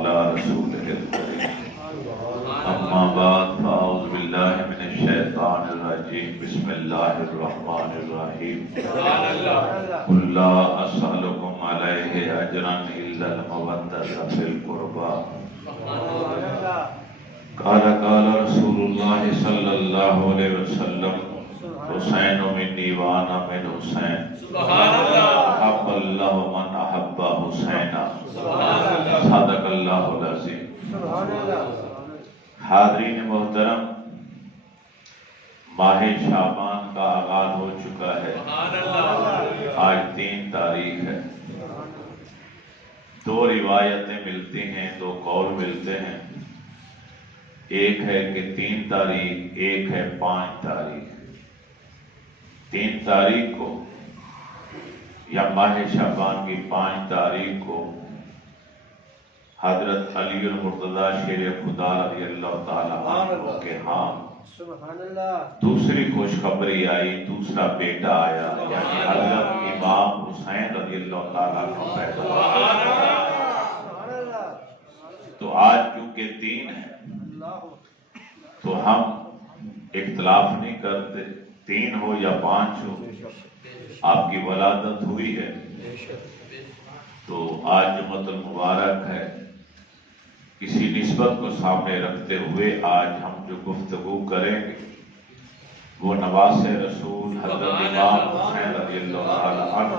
على رسوله الكريم أما بعد فأعوذ بالله من الشيطان الرجيم بسم الله الرحمن الرحيم قل لا أسألكم عليه أجرا إلا المودة في القربى قال رسول الله صلى الله عليه وسلم حسین منی وانا من حسین احب اللہ من احب حسین صدق اللہ العظیم۔ حاضرین محترم، ماہ شعبان کا آغاز ہو چکا ہے۔ آج 3 تاریخ ہے۔ 2 روایتیں ملتی ہیں، 2 قول ملتے ہیں۔ ایک ہے کہ 3 تاریخ، ایک ہے 5 تاریخ۔ 3 تاریخ کو یا ماہ شعبان کی 5 تاریخ کو حضرت علی المرتضیٰ شیر خدا رضی اللہ تعالیٰ عنہ کے ہاں دوسری خوشخبری آئی، دوسرا بیٹا آیا، یعنی حضرت امام حسین رضی اللہ تعالیٰ عنہ پیدا ہوا۔ تو آج کیونکہ 3 ہے تو ہم اختلاف نہیں کرتے، 3 ہو یا 5 ہو، آپ کی ولادت ہوئی ہے تو آج جمعۃ المبارک ہے۔ کسی نسبت کو سامنے رکھتے ہوئے آج ہم جو گفتگو کریں گے وہ نواز رسول حضرت امام حسین رضی اللہ تعالی عنہ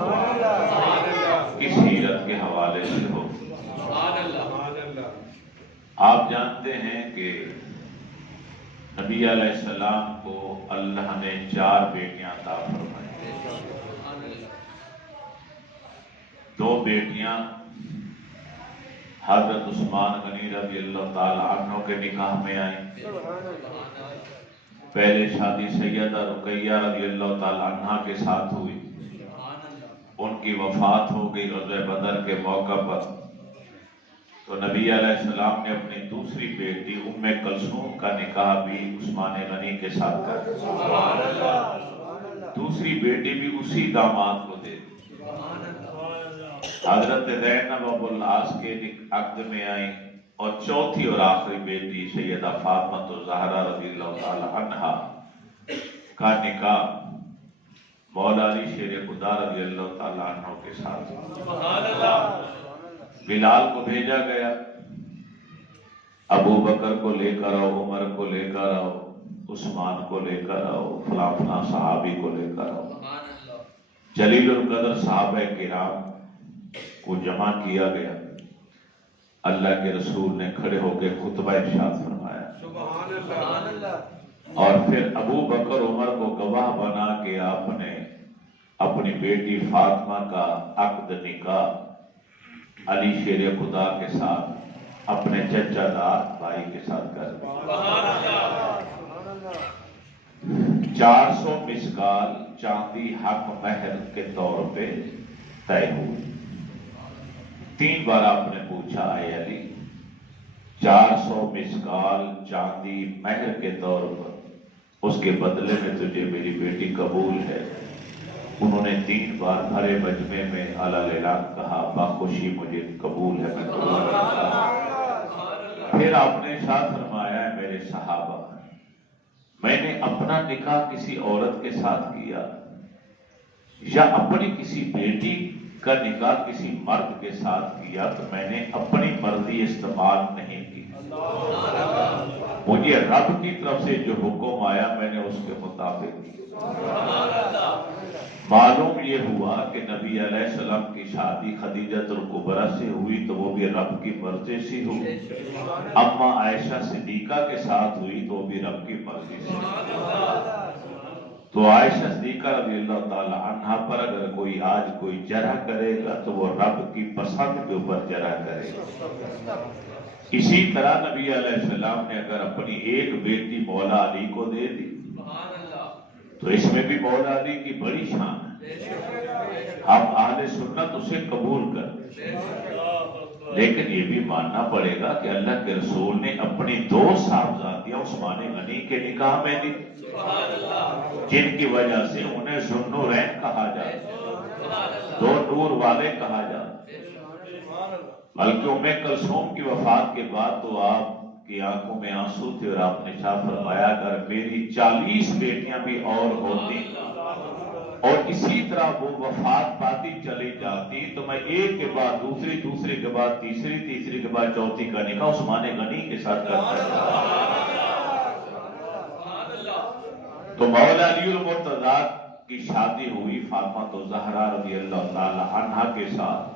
کی سیرت کے حوالے سے ہو۔ آپ جانتے ہیں کہ نبی علیہ السلام کو اللہ نے 4 بیٹیاں عطا فرمائیں۔ 2 بیٹیاں حضرت عثمان غنی رضی اللہ تعالی عنہ کے نکاح میں آئیں۔ پہلے شادی سیدہ رقیہ رضی اللہ تعالی عنہ کے ساتھ ہوئی، ان کی وفات ہو گئی غزوہ بدر کے موقع پر۔ تو نبی علیہ السلام نے اپنی دوسری بیٹی ام کلثوم کا نکاح بھی عثمان غنی کے ساتھ کر دیا۔ دوسری بیٹی بھی اسی داماد کو دے دی۔ حضرت زینب ابو العاص کے عقد میں آئیں، اور چوتھی اور آخری بیٹی سیدہ فاطمہ الزہرا رضی اللہ تعالی عنہا کا نکاح مولا علی شیر خدا رضی اللہ تعالی عنہ کے ساتھ۔ بلال کو بھیجا گیا، ابو بکر کو لے کر آؤ، عمر کو لے کر آؤ، عثمان کو لے کر آؤ، فلاں فلاں صحابی کو لے کر آؤ۔ جلیل القدر صحابہ کرام کو جمع کیا گیا۔ اللہ کے رسول نے کھڑے ہو کے خطبہ ارشاد فرمایا، اور پھر ابو بکر عمر کو گواہ بنا کے آپ نے اپنی بیٹی فاطمہ کا عقد نکاح علی شیر خدا کے ساتھ اپنے چچا دار بھائی کے ساتھ کر دیا۔ 400 مسکال چاندی حق مہر کے طور پہ طے ہوئی۔ 3 بار آپ نے پوچھا، اے علی 400 مسکال چاندی مہر کے طور پر، اس کے بدلے میں تجھے میری بیٹی قبول ہے؟ انہوں نے 3 بار بھرے مجمع میں اعلیٰ اعلان کہا، باخوشی مجھے قبول ہے، میں قبول کرتا ہوں۔ پھر آپ نے ارشاد فرمایا، ہے میرے صحابہ، میں نے اپنا نکاح کسی عورت کے ساتھ کیا یا اپنی کسی بیٹی کا نکاح کسی مرد کے ساتھ کیا تو میں نے اپنی مرضی استعمال نہیں کی۔ مجھے رب کی طرف سے جو حکم آیا میں نے اس کے مطابق کی۔ معلوم یہ ہوا کہ نبی علیہ السلام کی شادی خدیجہ الکبریٰ سے ہوئی تو وہ بھی رب کی مرضی سے ہوئی، اما عائشہ صدیقہ کے ساتھ ہوئی تو وہ بھی رب کی مرضی سے۔ تو عائشہ صدیقہ رضی اللہ تعالی عنہا پر اگر کوئی آج کوئی جرح کرے گا تو وہ رب کی پسند کے اوپر جرح کرے گا۔ اسی طرح نبی علیہ السلام نے اگر اپنی ایک بیٹی مولا علی کو دے دی تو اس میں بھی مولا علی کی بڑی شان ہے، ہم اہل سنت اسے قبول کرتے، لیکن یہ بھی ماننا پڑے گا کہ اللہ کے رسول نے اپنی 2 صاحبزادیاں عثمان غنی کے نکاح میں دی، جن کی وجہ سے انہیں ذوالنورین کہا جاتا، 2 نور والے کہا جاتا۔ بلکہ ام کلثوم کی وفات کے بعد تو آپ کی آنکھوں میں آنسو تھے اور آپ نے شاہ فرمایا اگر میری 40 بیٹیاں بھی اور ہوتی اور اسی طرح وہ وفات پاتی چلی جاتی تو میں ایک کے بعد دوسری، دوسری کے بعد تیسری، تیسری کے بعد چوتھی کا نکاح عثمان غنی کے ساتھ کرتا تو مولا علی المرتضیٰ کی شادی ہوئی فاطمہ الزہرا رضی اللہ تعالی عنہا کے ساتھ۔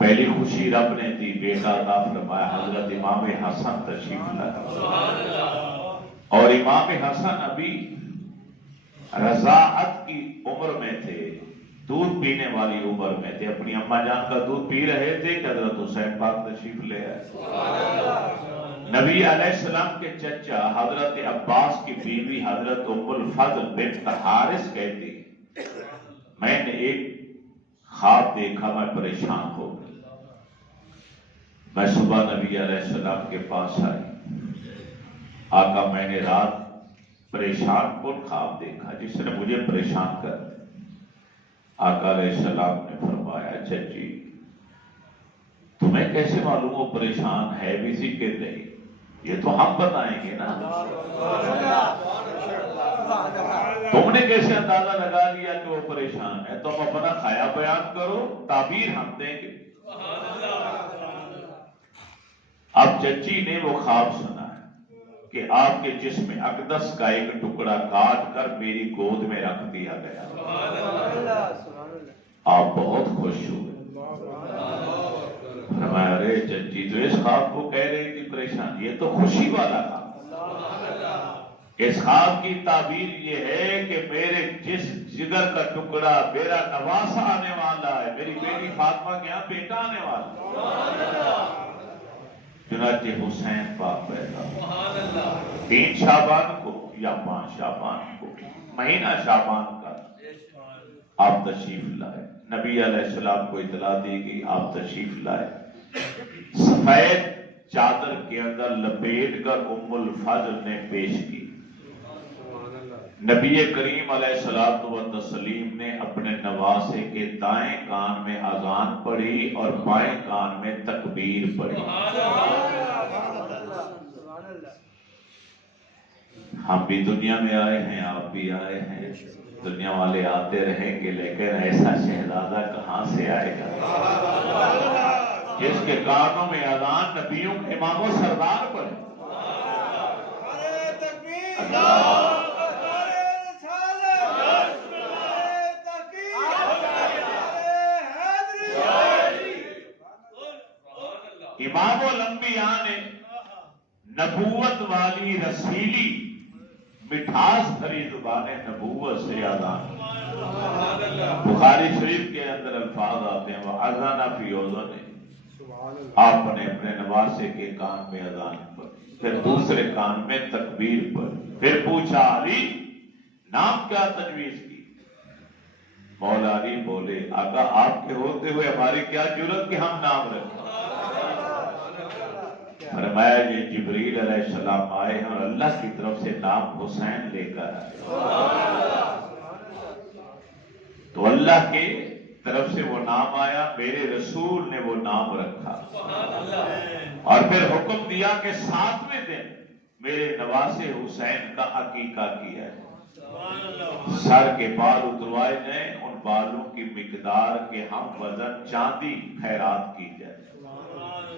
پہلی خوشی رب نے دی، بیٹا عطا فرمایا، حضرت امام حسن تشریف لائے اور امام حسن ابھی رضاعت کی عمر میں تھے، دودھ پینے والی عمر میں تھے، اپنی اماں جان کا دودھ پی رہے تھے کہ حضرت حسین پاک تشریف لے آئے۔ نبی علیہ السلام کے چچا حضرت عباس کی بیوی حضرت ام الفضل بنت حارث کہتی میں نے ایک خواب دیکھا، میں پریشان ہو گئی، میں صبح نبی علیہ السلام کے پاس آئی، آقا میں نے رات پریشان کن خواب دیکھا جس نے مجھے پریشان کر دیا۔ آقا علیہ السلام نے فرمایا چچی تمہیں کیسے معلوم ہو پریشان ہے بھی سی کہ نہیں؟ یہ تو ہم بتائیں گے نا، تم نے کیسے اندازہ لگا لیا کہ وہ پریشان ہے؟ تم اپنا خیال بیان کرو، تعبیر ہم دیں گے۔ اب چچی نے وہ خواب سنا ہے کہ آپ کے جسم اقدس کا ایک ٹکڑا کاٹ کر میری گود میں رکھ دیا گیا۔ آپ بہت خوش ہوئے، فرمایا ارے چچی تو اس خواب کو کہہ رہی تھی پریشان، یہ تو خوشی والا تھا۔ اس خواب کی تعبیر یہ ہے کہ میرے جگر کا ٹکڑا میرا نواسا آنے والا ہے، میری بیٹی فاطمہ کے یہاں بیٹا آنے والا ہے۔ چنانچہ حسین پاک پیدا 3 شعبان کو یا 5 شعبان کو، مہینہ شعبان کا آپ تشریف لائے، نبی علیہ السلام کو اطلاع دی گئی، آپ تشریف لائے، سفید چادر کے اندر لپیٹ کر ام الفضل نے پیش کی۔ نبی کریم علیہ الصلوۃ والتسلیم نے اپنے نواسے کے دائیں کان میں اذان پڑھی اور بائیں کان میں تکبیر پڑھی۔ ہم بھی دنیا میں آئے ہیں، آپ بھی آئے ہیں، دنیا والے آتے رہیں گے، لیکن ایسا شہزادہ کہاں سے آئے گا جس کے کانوں میں اذان نبیوں کے امام و سردار پڑھے؟ امام الانبیاء نے نبوت والی رسیلی مٹھاس بھری زبان نبوت سے اذان، بخاری شریف کے اندر الفاظ آتے ہیں وَأَذَنَ فِي أُذُنِهِ، آپ نے اپنے نواسے کے کان میں اذان پڑھی، پھر دوسرے کان میں تکبیر پڑھی، پھر پوچھا علی نام کیا تجویز کی؟ مولا علی بولے آقا آپ کے ہوتے ہوئے ہماری کیا جرت کہ ہم نام رکھیں؟ فرمایا یہ جبریل علیہ السلام آئے ہیں اور اللہ کی طرف سے نام حسین لے کر آئے، تو اللہ کے طرف سے وہ نام آیا، میرے رسول نے وہ نام رکھا اور پھر حکم دیا کہ 7ویں دن میرے نواسے حسین کا عقیقہ کیا ہے، سر کے بال اتروائے جائیں، ان بالوں کی مقدار کے ہم وزن چاندی خیرات کی جائے۔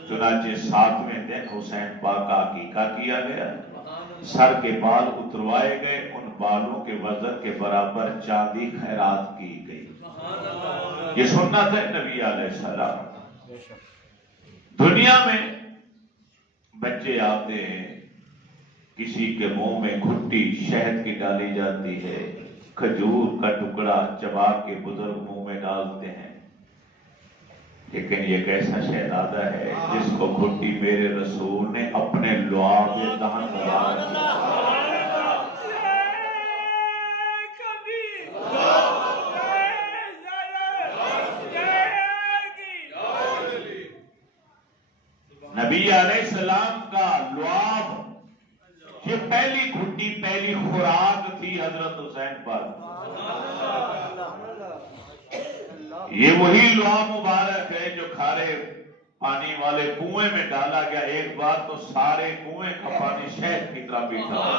چنانچہ 7ویں دن حسین پاک کا عقیقہ کیا گیا، سر کے بال اتروائے گئے، ان بالوں کے وزن کے برابر چاندی خیرات کی گئی۔ یہ سنت ہے نبی علیہ السلام۔ دنیا میں بچے آتے ہیں، کسی کے منہ میں گھٹی شہد کی ڈالی جاتی ہے، کھجور کا ٹکڑا چبا کے بزرگ منہ میں ڈالتے ہیں، لیکن یہ کیسا شہزادہ ہے جس کو گھٹی میرے رسول نے اپنے لعاب دہن مبارک نبی علیہ السلام کا لعاب، یہ پہلی گھٹی پہلی خوراک تھی حضرت حسین پر۔ یہ وہی لعاب مبارک ہے جو کھارے پانی والے کنویں میں ڈالا گیا، ایک بار تو سارے کنویں کا پانی شہد کی طرح میٹھا ہو۔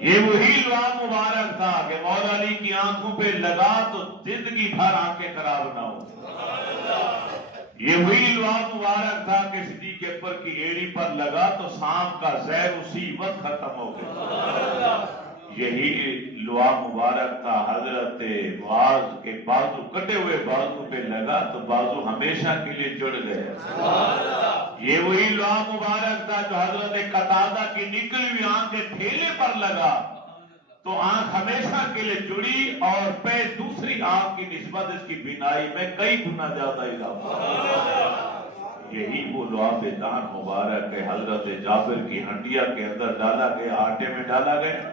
یہ وہی لعاب مبارک تھا کہ مولا علی کی آنکھوں پہ لگا تو زندگی بھر آنکھیں خراب نہ ہو۔ یہ وہی لعاب مبارک تھا کہ صدیق اکبر کی ایڑی پر لگا تو سانپ کا زہر اسی وقت ختم ہو گیا۔ یہی لعاب مبارک تھا حضرت معاذ کے بازو، کٹے ہوئے بازو پہ لگا تو بازو ہمیشہ کے لیے جڑ گئے۔ یہ وہی لعاب مبارک تھا جو حضرت قتادہ کی نکلی ہوئی آنکھ کے تھیلے پر لگا تو آنکھ ہمیشہ کے لیے جڑی اور پہ دوسری آنکھ کی نسبت اس کی بینائی میں کئی گنا زیادہ اضافہ۔ یہی وہ لعاب دہن مبارک ہے، حضرت جابر کی ہنڈیا کے اندر ڈالا گیا، آٹے میں ڈالا گیا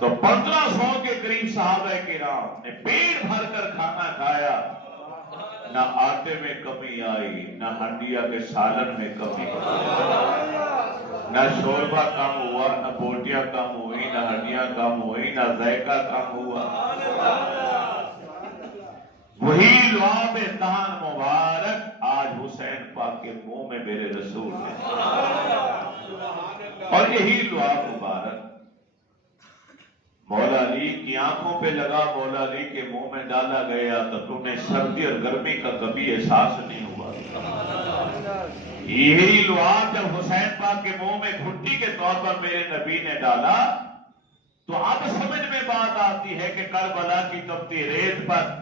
تو 1500 کے قریب صحابہ کرام نے پیٹ بھر کر کھانا کھایا، نہ آٹے میں کمی آئی، نہ ہنڈیا کے سالن میں کمی آئی، نہ شوربہ کم ہوا، نہ بوٹیاں کم ہوئی، نہ ہڈیاں کم ہوئی، نہ ذائقہ کم ہوا۔ وہی لعاب دہن مبارک آج حسین پاک کے منہ میں میرے رسول نے، اور یہی لعاب مبارک مولا علی کی آنکھوں پہ لگا، مولا علی کے منہ میں ڈالا گیا تو تمہیں سردی اور گرمی کا کبھی احساس نہیں ہوا۔ یہی لعاب جب حسین پاک کے منہ میں گھٹی کے طور پر میرے نبی نے ڈالا تو اب سمجھ میں بات آتی ہے کہ کربلا کی تپتی ریت پر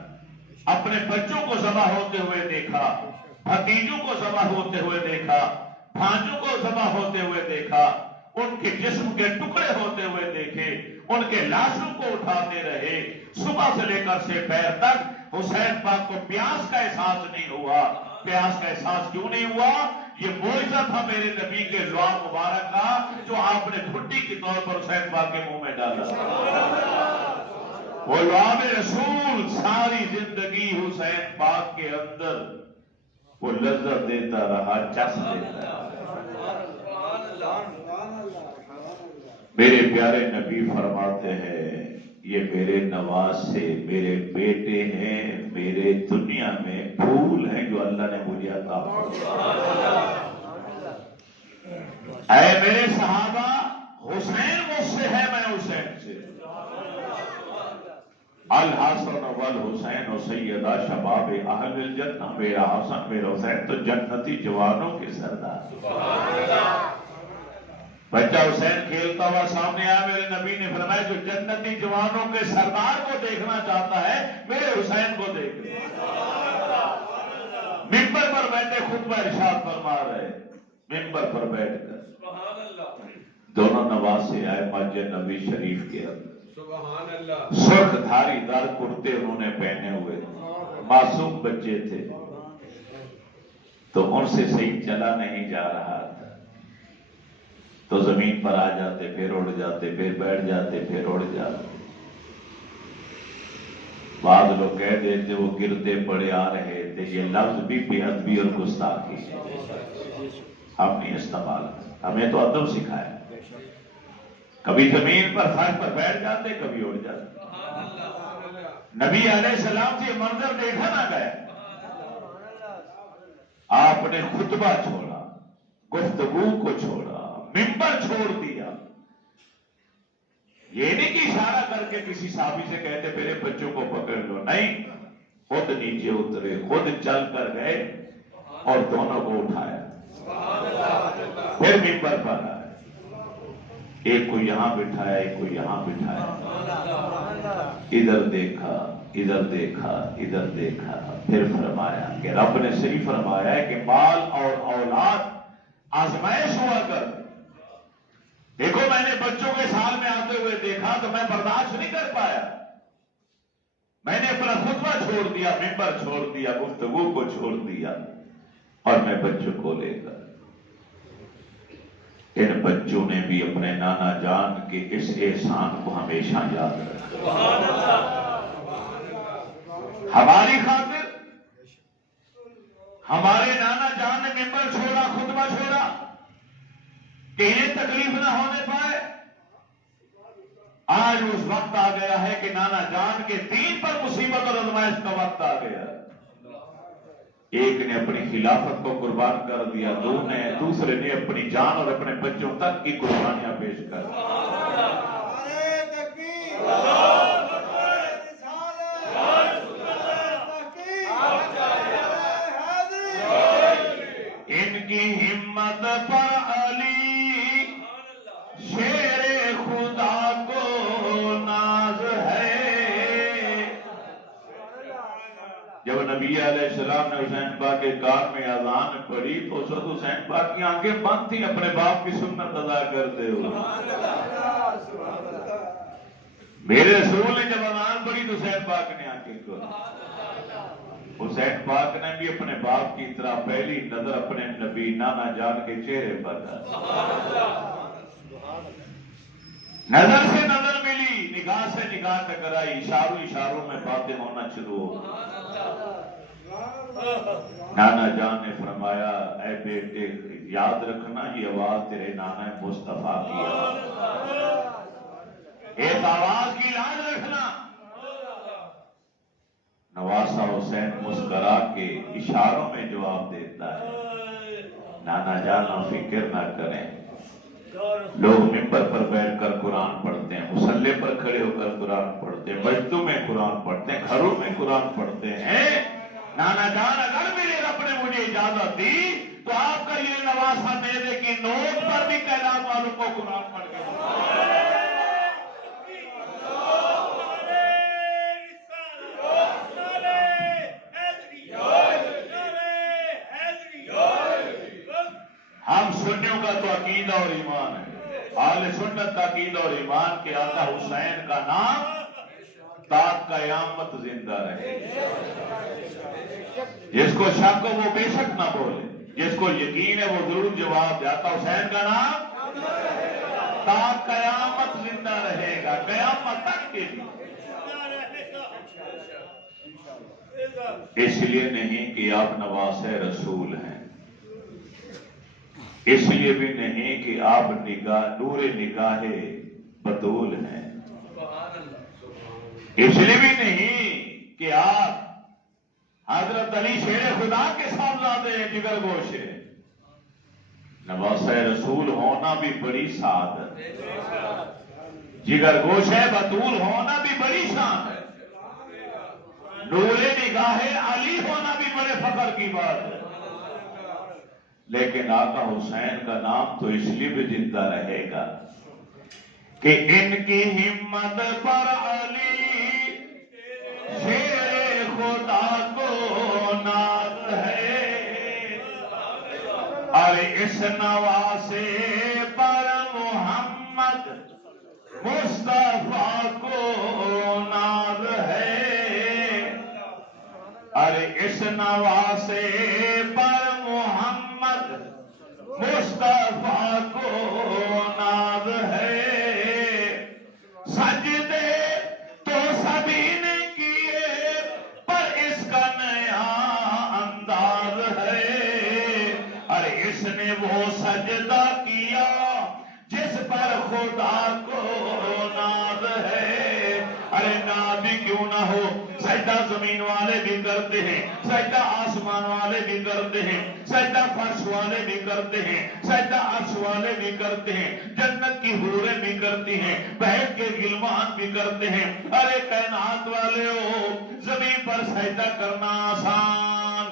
اپنے بچوں کو ذبح ہوتے ہوئے دیکھا، بھتیجوں کو ذبح ہوتے ہوئے دیکھا، بھانجوں کو ذبح ہوتے ہوئے دیکھا، ان کے جسم کے ٹکڑے ہوتے ہوئے دیکھے، ان کے لاشوں کو اٹھاتے رہے، صبح سے لے کر سے پیر تک حسین پاک کو پیاس کا احساس نہیں ہوا۔ پیاس کا احساس کیوں نہیں ہوا؟ یہ معجزہ تھا میرے نبی کے لعاب مبارک کا جو آپ نے گھٹی کے طور پر حسین پاک کے منہ میں ڈالا۔ وہ لعاب رسول ساری زندگی حسین پاک کے اندر وہ لذت دیتا رہا، چس دیتا رہا۔ میرے پیارے نبی فرماتے ہیں یہ میرے نواز سے میرے بیٹے ہیں، میرے دنیا میں پھول ہیں جو اللہ نے مجھے عطا فرمائے۔ اے میرے صحابہ، حسین مجھ سے ہے، میں حسین سے۔ الحسن والحسین سیدہ شباب اہل الجنہ، میرا حسن میرا حسین تو جنتی جوانوں کے سردار۔ بچہ حسین کھیلتا ہوا سامنے آیا، میرے نبی نے فرمایا جو جنتی جوانوں کے سردار کو دیکھنا چاہتا ہے میرے حسین کو دیکھ۔ ممبر پر بیٹھے خطبہ ارشاد فرما رہے، ممبر پر بیٹھ کر دونوں نواسے آئے مسجد نبی شریف کے اندر، سرخ دھاری دار کرتے انہوں نے پہنے ہوئے، معصوم بچے تھے تو ان سے صحیح چلا نہیں جا رہا تھا تو زمین پر آ جاتے، پھر اڑ جاتے، پھر بیٹھ جاتے، پھر اڑ جاتے۔ بعض لوگ کہہ دیتے وہ گرتے پڑے آ رہے تھے، یہ لفظ بھی بے ادبی اور گستاخی ہے، ہم نہیں استعمال، ہمیں تو ادب سکھایا۔ کبھی زمین پر فرش پر بیٹھ جاتے، کبھی اڑ جاتے۔ نبی علیہ السلام سے یہ منظر دیکھا نہ گیا، آپ نے خطبہ چھوڑا، گفتگو کو چھوڑا، ممبر چھوڑ دیا۔ یہ نہیں کہ اشارہ کر کے کسی صحابی سے کہتے میرے بچوں کو پکڑ لو، نہیں، خود نیچے اترے، خود چل کر گئے اور دونوں کو اٹھایا، پھر ممبر پر آئے، ایک کو یہاں بٹھایا، ایک کو یہاں بٹھایا، ادھر دیکھا، ادھر دیکھا، ادھر دیکھا، پھر فرمایا کہ رب نے صحیح فرمایا ہے کہ مال اور اولاد آزمائش ہوا کر، دیکھو میں نے بچوں کے سال میں آتے ہوئے دیکھا تو میں برداشت نہیں کر پایا، میں نے اپنا خطبہ چھوڑ دیا، ممبر چھوڑ دیا، گفتگو کو چھوڑ دیا اور میں بچوں کو لے کر، ان بچوں نے بھی اپنے نانا جان کے اس احسان کو ہمیشہ یاد رکھا۔ ہماری خاطر ہمارے نانا جان نے ممبر چھوڑا، خطبہ چھوڑا کہ انہیں تکلیف نہ ہونے پائے۔ آج اس وقت آ گیا ہے کہ نانا جان کے دین پر مصیبت اور آزمائش کا وقت آ گیا۔ ایک نے اپنی خلافت کو قربان کر دیا، دوسرے نے اپنی جان اور اپنے بچوں تک کی قربانیاں پیش کر دی۔ ان کی ہمت پر علی شیر خدا کو ناز ہے۔ جب نبی علیہ السلام نے حسین پاک کے کان میں اذان پڑھی تو اس وقت حسین پاک کی آنکھیں بند تھیں، اپنے باپ کی سنت ادا کرتے ہوئے۔ میرے رسول نے جب اذان پڑھی تو حسین پاک نے آنکھیں کھولی۔ حسین پاک نے بھی اپنے باپ کی طرح پہلی نظر اپنے نبی نانا جان کے چہرے پر نظر سے نظر ملی، نگاہ سے نگاہ ٹکرائی، اشاروں میں باتیں ہونا شروع ہو۔ نانا جان نے فرمایا اے بیٹے یاد رکھنا یہ آواز تیرے نانا مصطفیٰ کی آواز، اس آواز کی لاج رکھنا۔ نواسا حسین مسکرا کے اشاروں میں جواب دیتا ہے نانا جانا فکر نہ کریں، لوگ ممبر پر بیٹھ کر قرآن پڑھتے ہیں، مصلی پر کھڑے ہو کر قرآن پڑھتے ہیں، مسجدوں میں قرآن پڑھتے ہیں، گھروں میں قرآن پڑھتے ہیں۔ نانا جان اگر میرے رب نے مجھے اجازت دی تو آپ کا یہ نواسا دے دے کہ نوٹ پر بھی کائنات والوں کو قرآن پڑھ کے ہم سنیوں کا تو عقیدہ اور ایمان ہے، اہل سنت کا عقیدہ اور ایمان کے آقا حسین کا نام تا قیامت زندہ رہے۔ جس کو شک ہو وہ بے شک نہ بولے، جس کو یقین ہے وہ ضرور جواب دے، آقا حسین کا نام تا قیامت زندہ رہے گا، قیامت تک کے لیے۔ اس لیے نہیں کہ آپ نواسہ رسول ہیں، اس لیے بھی نہیں کہ آپ نور نگاہ بطول ہیں، اس لیے بھی نہیں کہ آپ حضرت علی شیر خدا کے صاحبزادے ہیں، جگر گوش ہیں۔ نواسہ رسول ہونا بھی بڑی سعادت ہے، جگر گوش ہے بطول ہونا بھی بڑی شان ہے، نور نگاہ علی ہونا بھی بڑے فخر کی بات ہے۔ لیکن آقا حسین کا نام تو اس لیے بھی زندہ رہے گا کہ ان کی ہمت پر علی شیر خدا کو ناز ہے، اور اس نواسے پر محمد مصطفیٰ کو ناز ہے، اور اس نواسے پر محمد مصطفیٰ کو ناز ہے۔ سجدے تو سبھی نے کیے پر اس کا نیا انداز ہے، اور اس نے وہ سجدہ کیا جس پر خدا کو ناز ہے۔ ارے ناز بھی کیوں نہ ہو، سجدہ زمین والے بھی کرتے ہیں، سجدہ آسمان والے بھی کرتے ہیں، سجدہ فرش والے بھی کرتے ہیں، سجدہ عرش والے بھی کرتے ہیں، جنت کی حوریں بھی کرتی ہیں، بیٹھ کے غلمان بھی کرتے ہیں۔ ارے کائنات والے ہو، زمین پر سجدہ کرنا آسان،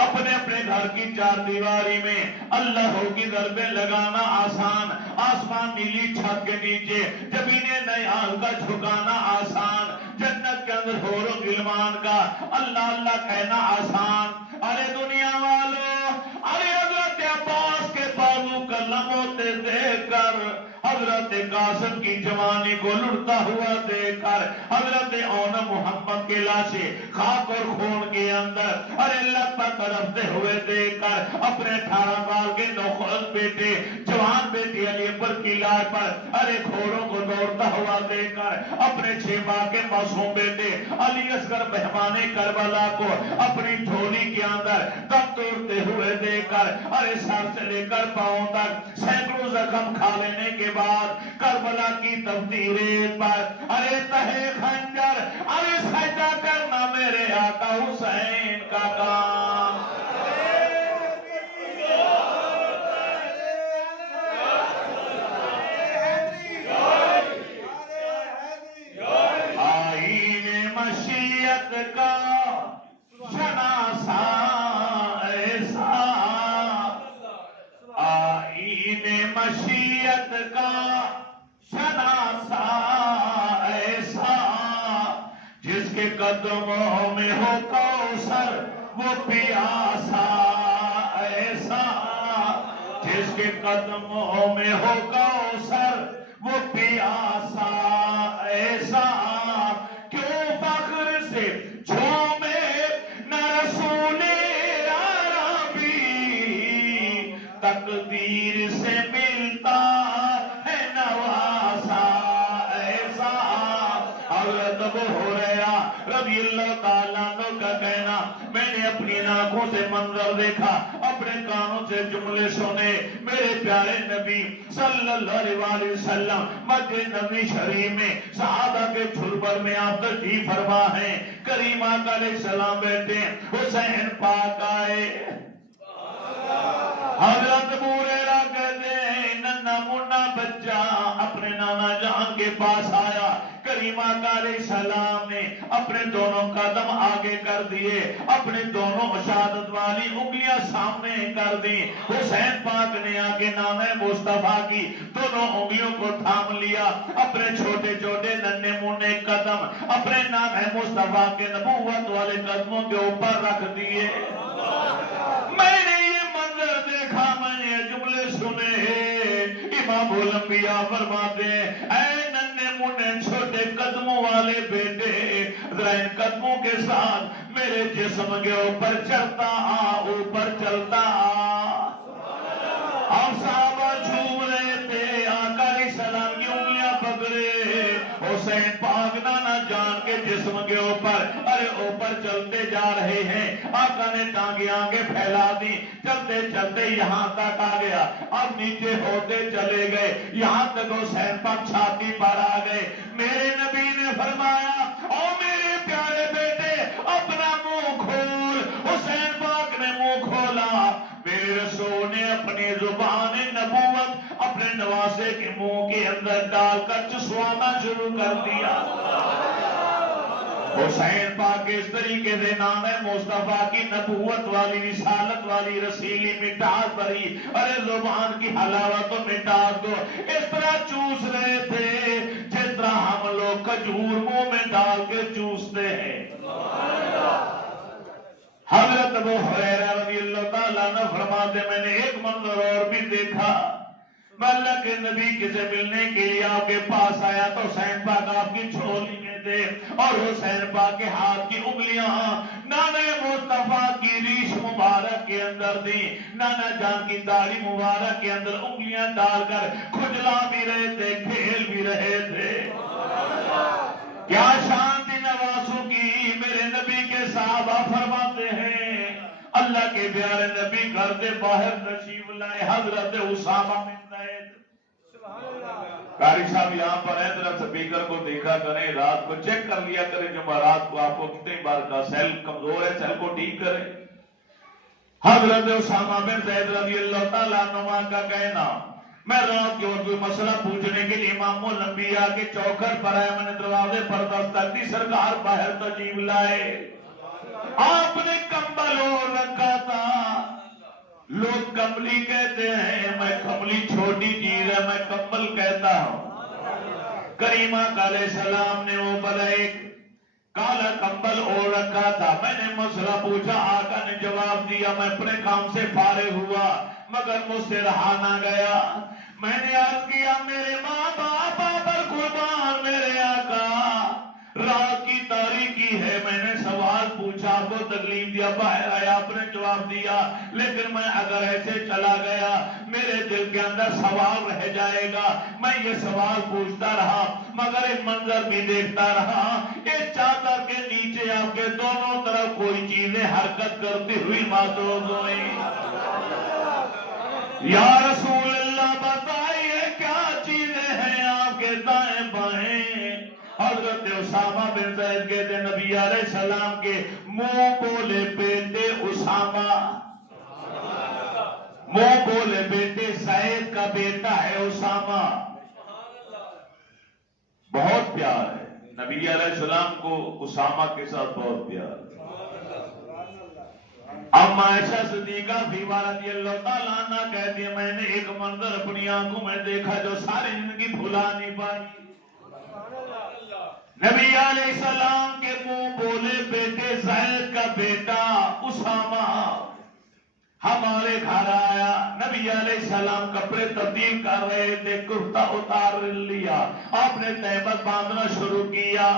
اپنے اپنے گھر کی چار دیواری میں اللہ کی ضربیں لگانا آسان، آسمان نیلی چھت کے نیچے زمین نیال کا جھکانا آسان، جنت کے اندر حور و غلمان کا اللہ اللہ کہنا آسان۔ ارے دنیا والوں، ارے حضرت عباس کے بازو قلم ہوتے دیکھ کر، حضرت قاسم کی جوانی کو لڑتا ہوا دیکھ کر، حضرت اون محمد کے لاشیں خاک اور خون کے اندر ارے لپٹ تڑپتے ہوئے دیکھ کر، اپنے 18 سال کے نوخوت بیٹے جوان بیٹی علی اکبر کی لاش پر ارے گھوڑوں کو دوڑتا ہوا دیکھ کر، اپنے 6 ماہ کے معصوم بیٹے علی اصغر مہمان کربلا کو اپنی جھولی کے اندر دم توڑتے ہوئے دیکھ کر ارے سر سے لے کر پاؤں تک سینکڑوں زخم کھا لینے کے بعد کربلا کی تفتیریں پر ارے تہے خنجر ارے سجدہ کرنا میرے آقا حسین کا کام. آئین مشیت کا شناسا ایسا آئین مشیت کا شناسا ایسا جس کے قدموں میں ہو کوثر وہ پیاسا ایسا جس کے قدموں میں ہو کوثر وہ پیاسا ایسا کیوں فخر سے جھومے نہ رسول عربی تقدیر سے ملتا ہے نوازا ایسا. حضرت ابو ہریرہ رضی اللہ تعالیٰ عنہ کا کہنا میں نے اپنی آنکھوں سے منظر دیکھا اپنے کانوں سے جملے سنے میرے پیارے نبی صلی اللہ علیہ وسلم مسجد نبوی شریف میں صحابہ کے جھلبر میں آپ تشریف فرما ہیں. کریم آقا علیہ السلام بیٹھے حسین پاک آئے. حضرت ابو ہریرہ کہتے ہیں ننھا منھا بچہ اپنے نانا جان کے پاس آیا. کریم آقا علیہ السلام نے اپنے دونوں قدم آگے کر دیے اپنے دونوں شہادت والی انگلیاں سامنے کر دی. حسین پاک نے آگے نام مصطفیٰ کی دونوں انگلیوں کو تھام لیا اپنے چھوٹے چھوٹے ننھے منھے قدم اپنے نام مصطفیٰ کے نبوت والے قدموں کے اوپر رکھ دیے. میں نے یہ منظر دیکھا میں نے جملے سنے. امام الانبیاء فرماتے ہیں اے ننھے منھے چھوٹے قدموں والے بیٹے ذرا ان قدموں کے ساتھ میرے جسم کے اوپر چلتا اوپر چلتا. اور صحابہ جھوم رہے تھے آقا علیہ السلام کی انگلیاں پکڑے. حسین پاک نانا جان کے جسم کے اوپر ارے اوپر چلتے جا رہے ہیں. آقا نے ٹانگیں آگے پھیلا دی چلتے چلتے یہاں تک آ گیا. اب نیچے ہوتے چلے گئے یہاں تک حسین پاک چھاتی پر آ گئے. میرے نبی نے فرمایا او میرے پیارے بیٹے اپنا منہ کھول. حسین پاک نے منہ کھولا. میرے رسول نے اپنی زبان نبوت اپنے نواسے کے منہ کے اندر ڈال کر چسوانا شروع کر دیا. حسین پاک اس طریقے سے نام مصطفیٰ کی نبوت والی رسالت والی رسیلی مٹاس بھری ارے زبان کی حلاوت و مٹاس کو اس طرح چوس رہے تھے جس طرح ہم لوگ کھجور منہ میں ڈال کے چوستے ہیں. حضرت ابو ہریرہ رضی اللہ تعالیٰ عنہ فرماتے میں نے ایک منظر اور بھی دیکھا. میں اللہ کے نبی سے ملنے کے لیے آپ کے پاس آیا تو حسین پاک آپ کی جھولی میں تھے اور حسین پاک کے ہاتھ کی انگلیاں نانا مصطفیٰ کی ریش مبارک کے اندر تھی. نانا جان کی داڑھی مبارک کے اندر انگلیاں ڈال کر کھجلا بھی رہے تھے کھیل بھی رہے تھے. کیا شان تھی نوازوں کی. میرے نبی کے صحابہ فرماتے ہیں اللہ کے پیارے نبی گھر سے باہر تشریف لائے. حضرت اسامہ بن زید قاری صاحب یہاں پر ہے ذرا سپیکر کو دیکھا کریں رات کو چیک کر لیا کریں جمعرات کو آپ کو کتنی بار کا سیل کمزور ہے سیل کو ٹھیک کریں. حضرت اسامہ بن زید رضی اللہ تعالیٰ عنہ کا کہنا میں رات کو کوئی مسئلہ پوچھنے کے لیے امام الانبیاء کے چوکھر پر آیا. میں نے دروازے پر دستک دی سرکار باہر تشریف لائے. آپ نے کمبل اوڑھ رکھا تھا. لوگ کمبلی کہتے ہیں میں کمبلی چھوٹی چیز ہے میں کمبل کہتا ہوں. کریم آقا علیہ السلام نے وہ بڑا ایک کالا کمبل اوڑھ رکھا تھا. میں نے مسئلہ پوچھا آقا نے جواب دیا. میں اپنے کام سے فارغ ہوا مگر مجھ سے رہا نہ گیا. میں نے عرض کیا میرے ماں باپ پر قربان میرے آقا رات کی تاریکی کی ہے، میں نے سوال پوچھا، آپ کو تکلیف دیا، باہر آیا، آپ نے جواب دیا، لیکن میں اگر ایسے چلا گیا میرے دل کے اندر سوال رہ جائے گا، میں یہ سوال پوچھتا رہا مگر ایک منظر بھی دیکھتا رہا، اس چادر کے نیچے آپ کے دونوں طرف کوئی چیزیں حرکت کرتی ہوئی محسوس ہوئی۔ یا رسول اللہ بتائیے کیا چیزیں ہیں آپ کے دائیں بائیں؟ حضرت اسامہ بن زید کہتے ہیں نبی علیہ السلام کے منہ بولے بیٹے اسامہ، منہ بولے بیٹے زید کا بیٹا ہے اسامہ، بہت پیار ہے نبی علیہ السلام کو اسامہ کے ساتھ، بہت پیار ہے۔ اما عائشہ صدیقہ فیما رضی اللہ تعالیٰ عنہ کہتی ہے میں نے ایک منظر اپنی آنکھوں میں دیکھا جو ساری زندگی بھلا نہیں پائی۔ نبی علیہ السلام کے منہ بولے بیٹے زید کا بیٹا اسامہ ہمارے گھر آیا، نبی علیہ السلام کپڑے تبدیل کر رہے تھے، کرتا اتار لیا، آپ نے تہمت باندھنا شروع کیا،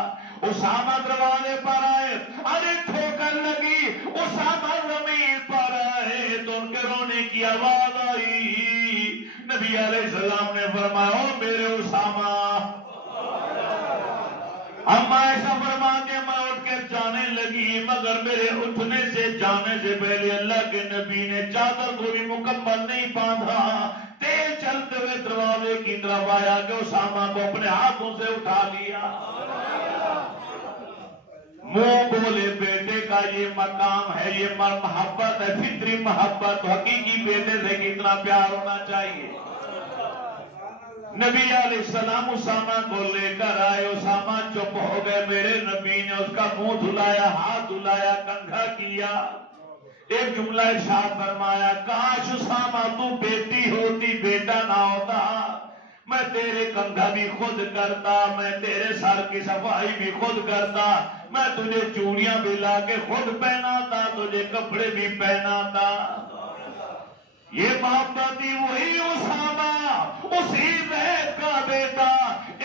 اسامہ دروازے پر آئے، ارے ٹھوکر لگی، اسامہ زمین پر آئے تو ان کے رونے کی آواز آئی، نبی علیہ السلام نے فرمایا او میرے اسامہ، اما ایسا فرماتے میں اٹھ کے جانے لگی مگر میرے اٹھنے سے جانے سے پہلے اللہ کے نبی نے چادر کو بھی مکمل نہیں باندھا، تیز چلتے ہوئے دروازے کی طرف آیا کہ اسامہ کو اپنے ہاتھوں سے اٹھا لیا۔ منہ بولے بیٹے کا یہ مقام ہے، یہ محبت ہے، فطری محبت، حقیقی بیٹے سے کتنا پیار ہونا چاہیے۔ نبی علیہ السلام اسامہ کو لے کر آئے، اسامہ چپ ہو گئے، میرے نبی نے اس کا منہ دھلایا، ہاتھ دھلایا، کنگھا کیا، ایک جملہ ارشاد فرمایا کاش اسامہ تو بیٹی ہوتی بیٹا نہ ہوتا، میں تیرے کنگھا بھی خود کرتا، میں تیرے سر کی صفائی بھی خود کرتا، میں تجھے چوڑیاں بھی لا کے خود پہناتا، تجھے کپڑے بھی پہناتا۔ یہ محبت ہی وہی اسامہ، اسی زید کا بیٹا،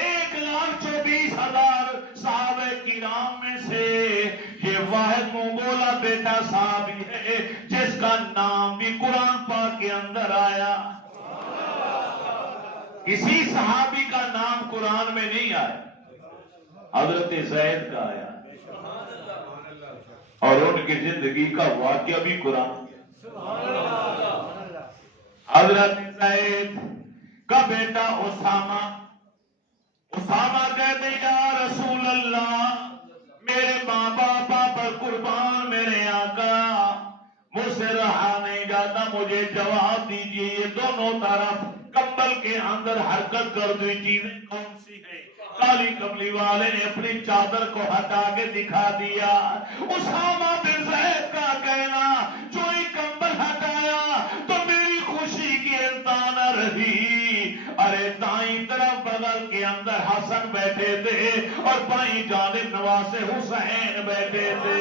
1,24,000 صحابہ کرام میں سے یہ واحد منہ بولا بیٹا صحابی ہے جس کا نام بھی قرآن پاک کے اندر آیا۔ کسی صحابی کا نام قرآن میں نہیں آیا، حضرت زید کا آیا، اور ان کی زندگی کا واقعہ بھی قرآن۔ حضرت زید کا بیٹا اسامہ، اسامہ کہتے یا رسول اللہ میرے ماں باپا پر قربان میرے آقا، مجھ سے رہا نہیں جاتا، مجھے جواب دیجئے یہ دونوں طرف کمبل کے اندر حرکت کر دی چیزیں کون سی ہیں؟ کالی کملی والے نے اپنی چادر کو ہٹا کے دکھا دیا۔ اسامہ بن زید کا کہنا جو ہی کمبل ہٹایا تو میری خوشی کی انتہا نہ رہی، ارے دائیں طرف بغل کے اندر حسن بیٹھے تھے اور بائیں جانب نواز حسین بیٹھے تھے۔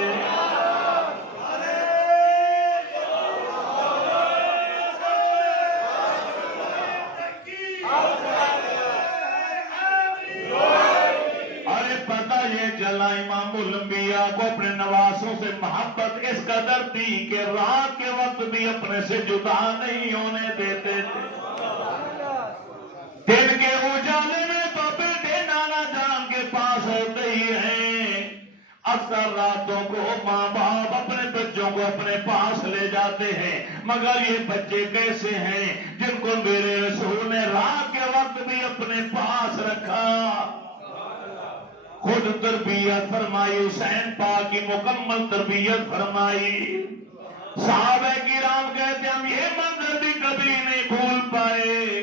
چلا امام الانبیاء کو اپنے نواسوں سے محبت اس قدر تھی کہ رات کے وقت بھی اپنے سے جدا نہیں ہونے دیتے تھے۔ دن کے اجالے میں تو بیٹے نانا جان کے پاس ہوتے ہی ہیں، اکثر راتوں کو ماں باپ اپنے بچوں کو اپنے پاس لے جاتے ہیں، مگر یہ بچے کیسے ہیں جن کو میرے رسول نے رات کے وقت بھی اپنے پاس رکھا، خود تربیت فرمائی، حسین پاک کی مکمل تربیت فرمائی۔ صحابہ کرام کہتے ہم یہ منظر بھی کبھی نہیں بھول پائے،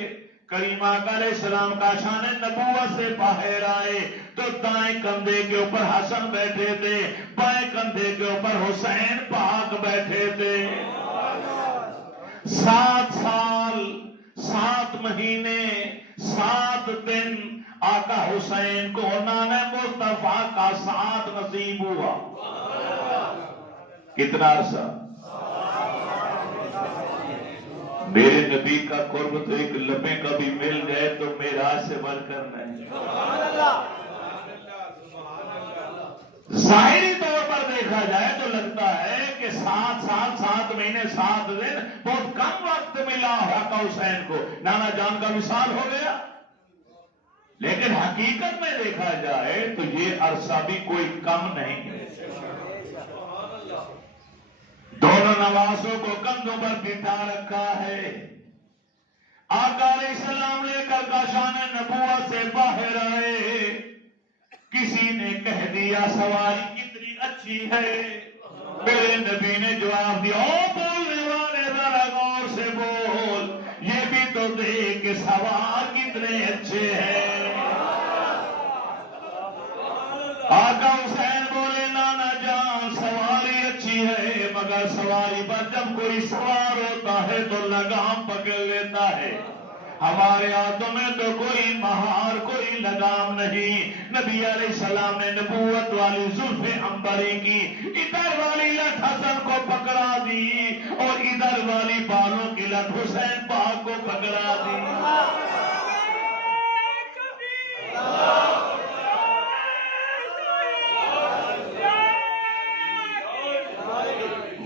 کریم آقا علیہ السلام کا شان نبوت سے باہر آئے تو دائیں کندھے کے اوپر حسن بیٹھے تھے، بائیں کندھے کے اوپر حسین پاک بیٹھے تھے۔ 7 سال 7 مہینے 7 دن آقا حسین کو نانا مصطفیٰ کا ساتھ نصیب ہوا۔ کتنا عرصہ؟ میرے نبی کا قرب تو ایک لمحے کا بھی مل جائے تو معراج سے بڑھ کر نہیں۔ ظاہری طور پر دیکھا جائے تو لگتا ہے کہ 7 سال 7 مہینے 7 دن بہت کم وقت ملا آقا حسین کو، نانا جان کا وصال ہو گیا، لیکن حقیقت میں دیکھا جائے تو یہ عرصہ بھی کوئی کم نہیں ہے۔ دونوں نوازوں کو کندھوں پر بٹھا رکھا ہے، آقا علیہ السلام لے کر کاشان نبوت سے باہر آئے، کسی نے کہہ دیا سواری کتنی اچھی ہے، میرے نبی نے جواب دیا او بولنے والے ذرا غور سے بول، یہ بھی تو دیکھ کہ سوار کتنے اچھے ہیں۔ آقا حسین بولے نانا جان سواری اچھی ہے، مگر سواری پر جب کوئی سوار ہوتا ہے تو لگام پکڑ لیتا ہے، ہمارے ہاتھوں میں تو کوئی مہار کوئی لگام نہیں۔ نبی علیہ السلام نے نبوت والی زلف عنبری کی ادھر والی لٹ حسن کو پکڑا دی اور ادھر والی بالوں کی لٹ حسین پاک کو پکڑا دی۔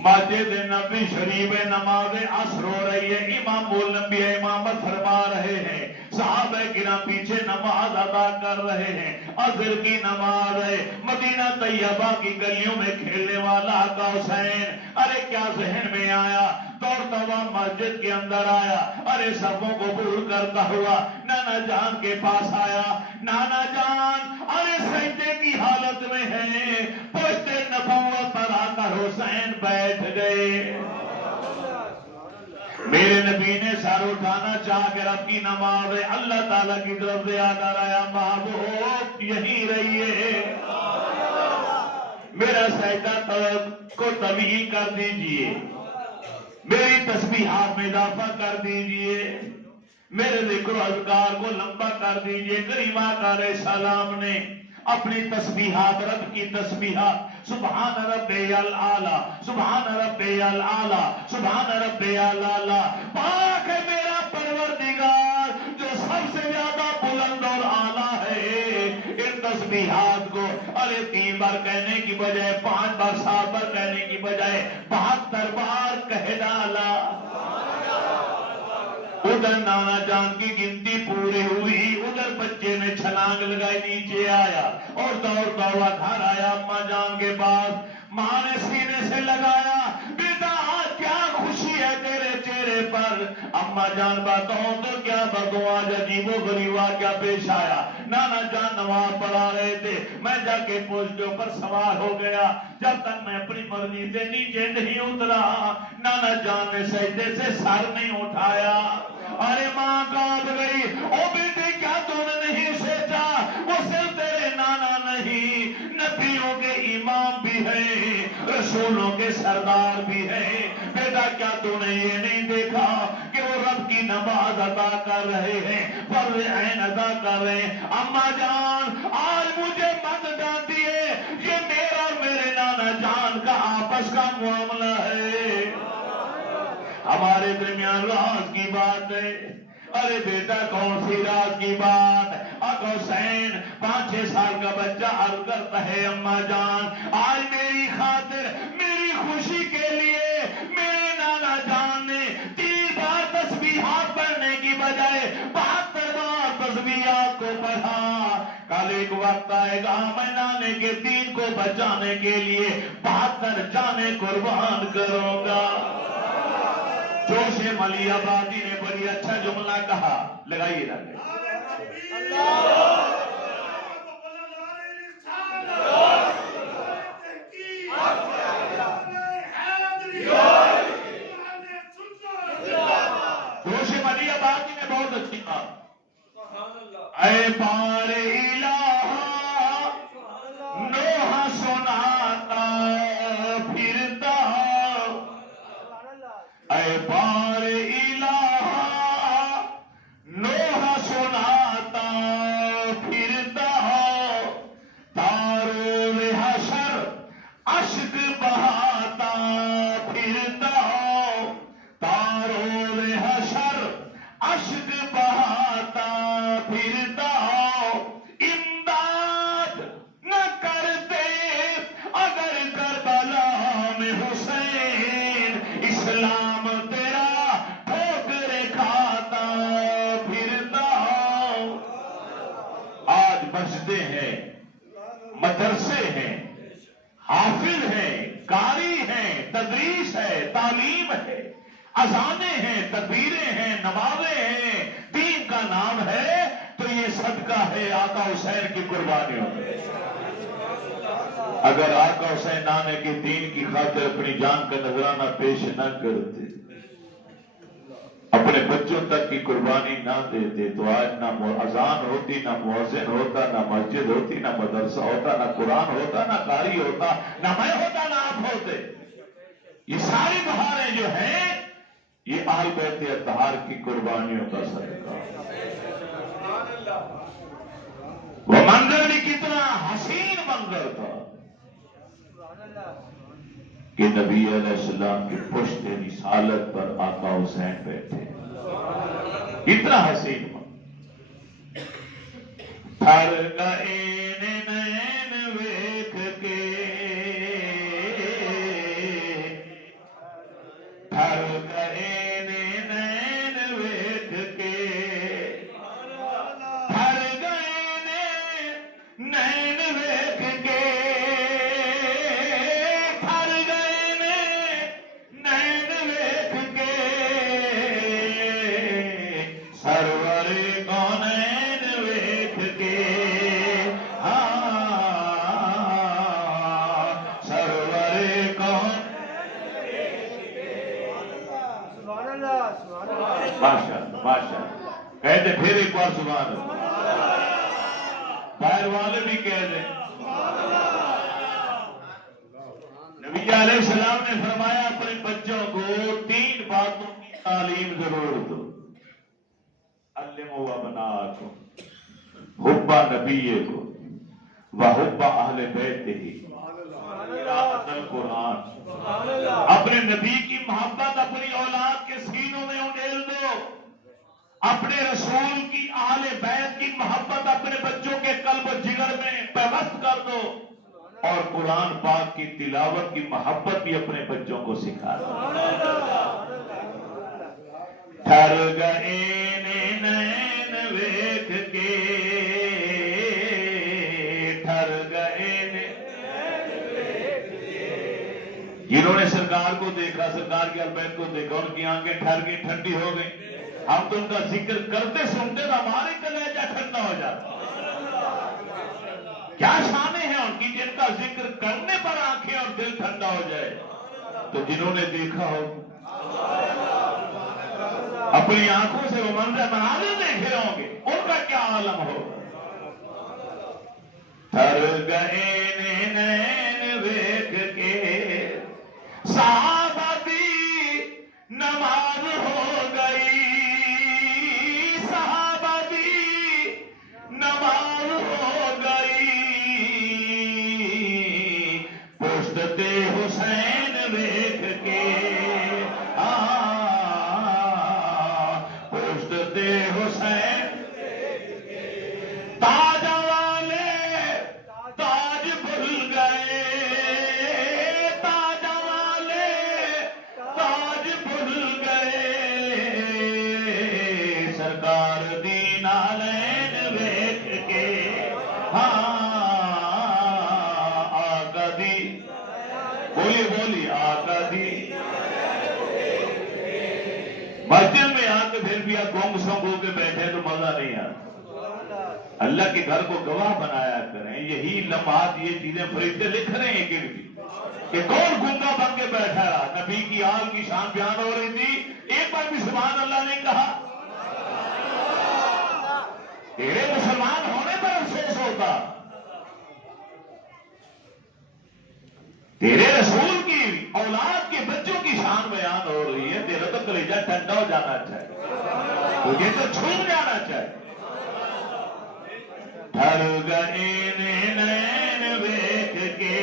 مسجد نبی شریف نماز عصر ہو رہی ہے، امام الانبیاء امامت فرما رہے ہیں، صحابہ کرام پیچھے نماز ادا کر رہے ہیں، عصر کی نماز ہے، مدینہ طیبہ کی گلیوں میں کھیلنے والا آقا حسین ارے کیا ذہن میں آیا، دوڑتا ہوا مسجد کے اندر آیا، ارے صفوں کو قبول کرتا ہوا نانا جان کے پاس آیا، نانا جان ارے سجدے کی حالت میں ہے، پشت نبوت پر آ کر حسین بیٹھ گئے۔ میرے نبی نے سر اٹھانا چاہ کے رب کی نماز ہے، اللہ تعالیٰ کی طرف سے آدھا رہا محبوب یہیں رہیے، میرا سجدہ کو طویل کر دیجئے، میری تسبیحات میں اضافہ کر دیجئے، میرے ذکر و اذکار کو لمبا کر دیجئے۔ کریم آقا علیہ السلام نے اپنی تسبیحات، رب کی تسبیحات، سبحان ربی الاعلیٰ سبحان ربی الاعلیٰ سبحان ربی الاعلیٰ، پاک ہے میرا پروردگار جو سب سے زیادہ بلند اور اعلیٰ ہے، ان تسبیحات کو ارے 3 بار کہنے کی بجائے 5 بار 7 بار کہنے کی بجائے 72 بار کہہ ڈالا۔ ادھر نانا جان کی گنتی پوری ہوئی، ادھر بچے نے چھلانگ لگائی نیچے آیا اور دوڑتا ہوا گھر آیا اماں جان کے پاس، ماں نے سینے سے لگایا بیٹا آج کیا خوشی ہے تیرے چہرے پر؟ اماں جان بتاؤ تو کیا بتاؤں، آج عجیب و غریب واقعہ پیش آیا، نانا جان نماز پڑھا رہے تھے، میں جا کے پوچھ کے اوپر سوار ہو گیا، جب تک میں اپنی مرضی سے نیچے نہیں اترا نانا جان نے سجدے سے سر نہیں اٹھایا۔ ارے ماں کانپ گئی، او بیٹے کیا تو نے نہیں سوچا وہ صرف تیرے نانا نہیں نبیوں کے امام بھی ہے، رسولوں کے سردار بھی ہے، بیٹا کیا تو نے یہ نہیں دیکھا کہ وہ رب کی نماز ادا کر رہے ہیں، فرض عین ادا کر رہے ہیں؟ اماں جان آج مجھے مت ڈانٹیے، یہ میرا اور میرے نانا جان کا آپس کا معاملہ ہے، ہمارے درمیان راز کی بات ہے۔ ارے بیٹا کون سی راز کی بات؟ آقا حسین 5-6 سال کا بچہ عرض کرتا ہے اماں جان آج میری خاطر میری خوشی کے لیے میرے نانا جان نے 3 بار تسبیحات پڑھنے کی بجائے 72 بار تسبیحات کو پڑھا، کل ایک وقت آئے گا میں نانے کے دین کو بچانے کے لیے 72 جانیں قربان کروں گا۔ جوش ملی آبادی نے بڑی اچھا جملہ کہا، لگائیے رہے جوش ملی آبادی نے بہت اچھی کہا، اے بار الہ نوح سناتا پھرتا، اے بار الہ نوح سناتا پھرتا، تاروں حشر اشک بہاتا پھرتا، تاروں حشر اشک بہاتا پھرتا، امداد نہ کرتے ہے، تعلیم ہے، اذانیں ہیں، تکبیریں ہیں، نمازیں ہیں، دین کا نام ہے، تو یہ صدقہ ہے آقا حسین کی قربانیوں میں۔ اگر آقا حسین آنے کے دین کی خاطر اپنی جان کا نذرانہ پیش نہ کرتے، اپنے بچوں تک کی قربانی نہ دیتے، تو آج نہ اذان ہوتی، نہ مؤذن ہوتا، نہ مسجد ہوتی، نہ مدرسہ ہوتا، نہ قرآن ہوتا، نہ قاری ہوتا، نہ میں ہوتا، نہ آپ ہوتے۔ یہ ساری بہاریں جو ہیں یہ اہل بیت اطہار کی قربانیوں کا صدقہ۔ وہ منظر بھی کتنا حسین منظر تھا کہ نبی علیہ السلام کی پشت رسالت پر آقا حسین بیٹھے، اتنا حسین منظر۔ تھر گئے نین ویکھ کے، تھر گئے نین ویکھ کے، تھر گئے نین ویکھ کے، تھر گئے نین ویکھ کے، سرور کونین ویکھ کے، ہاں سرور کون۔ ماشاءاللہ ماشاءاللہ، کہتے پھر ایک بار سبحان اللہ، باہر والے بھی کہہ دیں۔ نبی علیہ السلام نے فرمایا اپنے بچوں کو 3 باتوں کی تعلیم ضرور دو۔ علموا ابناءکم حب نبیکم وحب اہل بیتہ قراءۃ القرآن۔ اپنے نبی کی محبت اپنی اولاد کے سینوں میں انڈیل دو، اپنے رسول کی اہل بیت کی محبت اپنے بچوں کے قلب و جگر میں پیوست کر دو، اور قرآن پاک کی تلاوت کی محبت بھی اپنے بچوں کو سکھا دو۔ تھر گئے نین ویکھ کے، تھر گئے جنہوں نے سرکار کو دیکھا، سرکار کے البیت کو دیکھا، ان کی آنکھیں ٹھر گئی، ٹھنڈی ہو گئی۔ ہم تو ان کا ذکر کرتے سنتے تو ہمارے کلیجہ ٹھنڈا ہو جاتا۔ کیا شانیں ہیں ان کی جن کا ذکر کرنے پر آنکھیں اور دل ٹھنڈا ہو جائے۔ تو جنہوں نے دیکھا ہو اپنی آنکھوں سے وہ مناظر دیکھے ہوں گے، ان کا کیا عالم ہوگا۔ تھر گئے نین ویکھ کے، صحابہ دی نماز ہو گئی، صحابہ دی نماز ہو گئی، پشت حسین ویکھ کے، پشت حسین، تاج والے تاج بھول گئے، تاج والے تاج بھول گئے، سرکار دی نالین ویکھ کے، ہاں آقا دی، بولی بولی آقا دی۔ مسجد میں آ کے پھر بھی آپ گونگ سونگ ہو کے بیٹھے تو مزہ نہیں آتا۔ اللہ کے گھر کو گواہ بنایا کریں، یہی لمحات یہ چیزیں فرشتے لکھ رہے ہیں کہ کون گنگا بن کے بیٹھا رہا۔ نبی کی آل کی شان بیان ہو رہی تھی، ایک بار بھی سبحان اللہ نہیں کہا۔ تیرے مسلمان ہونے پر افسوس ہوتا، تیرے رسول کی اولاد کے بچوں کی شان بیان ہو رہی ہے، تیرا تو کلیجہ ٹھنڈا ہو جانا چاہیے، تجھے تو چھوٹ جانا چاہیے۔ تھر گئے نین ویکھ کے،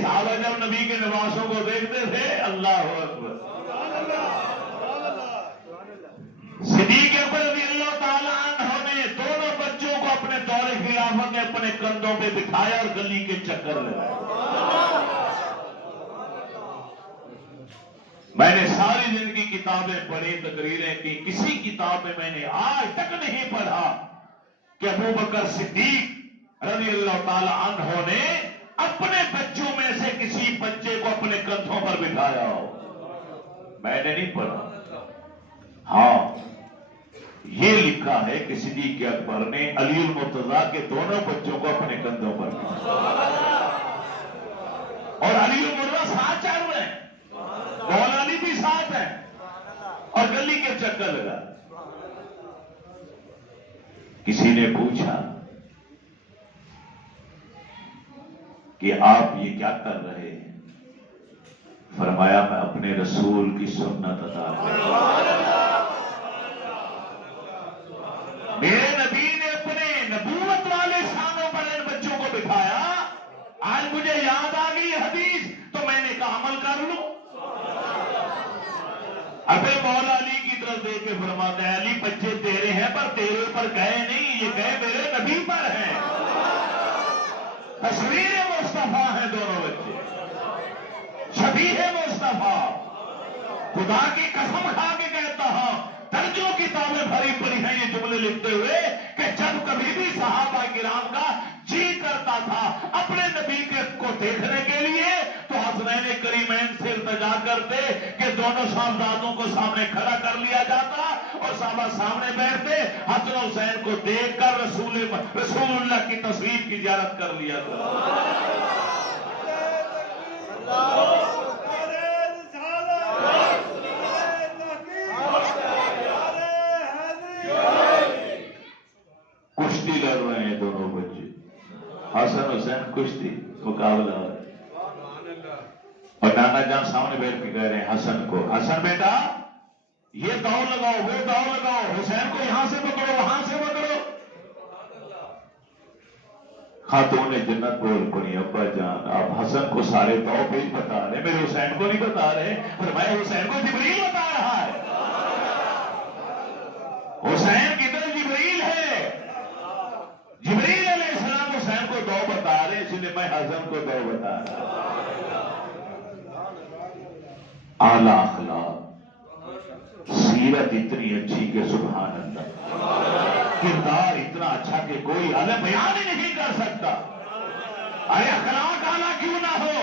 صحابہ جب نبی کے نواسوں کو دیکھتے تھے، اللہ اکبر، صدیق اکبر رضی اللہ تعالیٰ عنہ نے دونوں بچوں کو اپنے دور خلافت میں اپنے کندھوں پہ بٹھایا اور گلی کے چکر لگائے۔ میں نے ساری زندگی کتابیں پڑھی، تقریریں کی، کسی کتاب میں میں نے آج تک نہیں پڑھا کہ ابو بکر صدیق رضی اللہ تعالی عنہ نے اپنے بچوں میں سے کسی بچے کو اپنے کندھوں پر بٹھایا ہو۔ میں نے نہیں پڑھا. ہاں یہ لکھا ہے کہ صدیق اکبر نے علی المرتضیٰ کے دونوں بچوں کو اپنے کندھوں پر لیا اور علی المرتضیٰ ساتھ چل رہے ہیں, مولا علی بھی ساتھ ہیں اور گلی کے چکر لگا. کسی نے پوچھا کہ آپ یہ کیا کر رہے ہیں؟ فرمایا میں اپنے رسول کی سنت ادا کر رہا ہوں. میرے نبی نے اپنے نبوت والے شانوں پر ان بچوں کو بٹھایا. آج مجھے یاد آ گئی حدیث تو میں نے کہا عمل کر لوں. ابے مولا علی کی طرف دیکھ کے فرماتا ہے علی بچے تیرے ہیں پر تیرے پر گئے نہیں, یہ گئے میرے نبی پر ہیں. تصویر مصطفیٰ ہیں دونوں بچے, شبیہ مصطفیٰ. خدا کی قسم کھا کے کہتا ہوں درجوں کتابیں بھری پڑی ہیں یہ جملے لکھتے ہوئے کہ جب کبھی بھی صحابہ کرام کا جی کرتا تھا اپنے نبی کو دیکھنے کے لیے تو حسنین کریمین سے التجا کرتے کہ دونوں صاحبزادوں کو سامنے کھڑا کر لیا جاتا اور صحابہ سامنے بیٹھتے. حسن حسین کو دیکھ کر رسول اللہ کی تصویر کی زیارت کر لیا کرتے. کشتی لڑ رہے ہیں دونوں بچے, حسن حسین کشتی مقابلہ ہو رہا ہے اور نانا جان سامنے بیٹھ کے کہہ رہے ہیں حسن کو, حسن بیٹا یہ دوڑ لگاؤ وہ دوڑ لگاؤ, حسین کو یہاں سے پکڑو وہاں سے پکڑو. خاتون جنت بول پڑی ابا جان آپ حسن کو سارے دو پیج بتا رہے, میرے حسین کو نہیں بتا رہے. اور میں حسین کو جبریل بتا رہا ہے, حسین کی طرف جبریل ہے. جبریل علیہ السلام حسین کو دو بتا رہے اس لیے میں حسن کو دو بتا رہا. اعلی اخلاق, سیرت اتنی اچھی کہ سبحان اللہ, کردار اتنا اچھا کہ کوئی عالم بیان ہی نہیں کر سکتا. ارے اخلاق اعلیٰ کیوں نہ ہو,